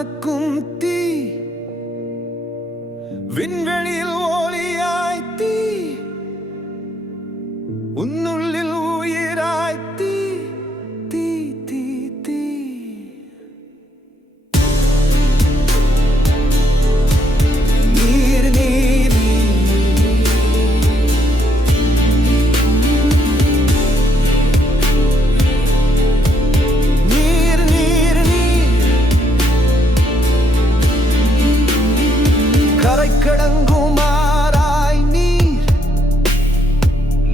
மனக்கும் தீ விண்வெளியில் ஒளியாய் தீ உன்னுள்ளில் உயிராய் தீ தீ தீ தீ நீர் நீர் நீர் நீர் நீர் கரை கடங்குமாறாய் நீர்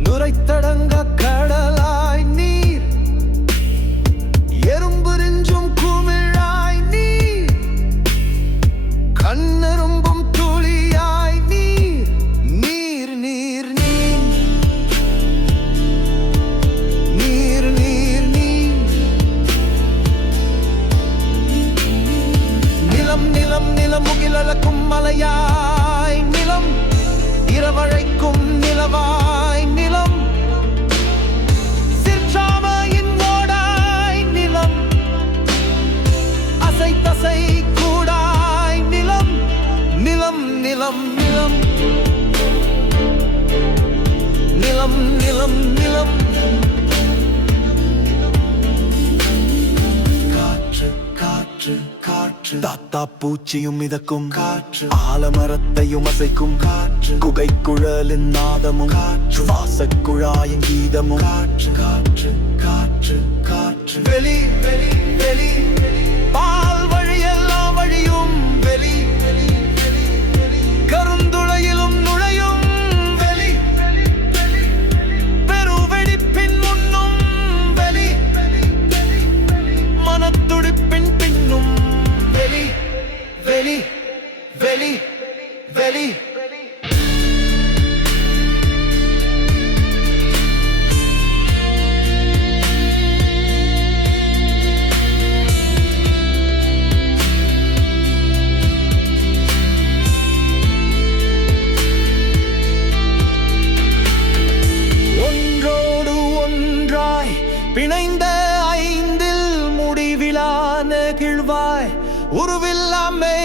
நுரைத்தடங்க கடலாய் நீர் எறும்புரிஞ்சும் குமிழாய் நீர் கண்ணெரும்பும் துளியாய் நீர் நீர் நீர் நீர் நீர் நீர் நீர் நிலம் நிலம் நிலம் முகிலளக்கும் மலையாய் நிலம் இரவழைக்கும் நிலவாய் நிலம் சிற்றாமையின் ஓடாய் நிலம் அசை தசை கூடாய் நிலம் நிலம் நிலம் நிலம் நிலம் நிலம் நிலம் காற்று காற்று காற்று தாத்தா பூச்சியும் மிதக்கும் காற்று ஆலமரத்தையும் அசைக்கும் காற்று குகை குழலின் நாதமும் காற்று வாசக் குழாயின் கீதமும் காற்று காற்று காற்று காற்று வெளி வெளி வெளி பால் வழியெல்லாம் வழியும் வெளி கருந்துளையிலும் நுழையும் வெளி பெருவெடிப்பின் முன்னும் வெளி மனத்துடிப்பின் பின்னும் வெளி வெளி வெளி வெளி ஒன்றோடு ஒன்றாய் பிணைந்த ஐந்தில் முடிவிலான கிழ்வாய் உருவில்லாமே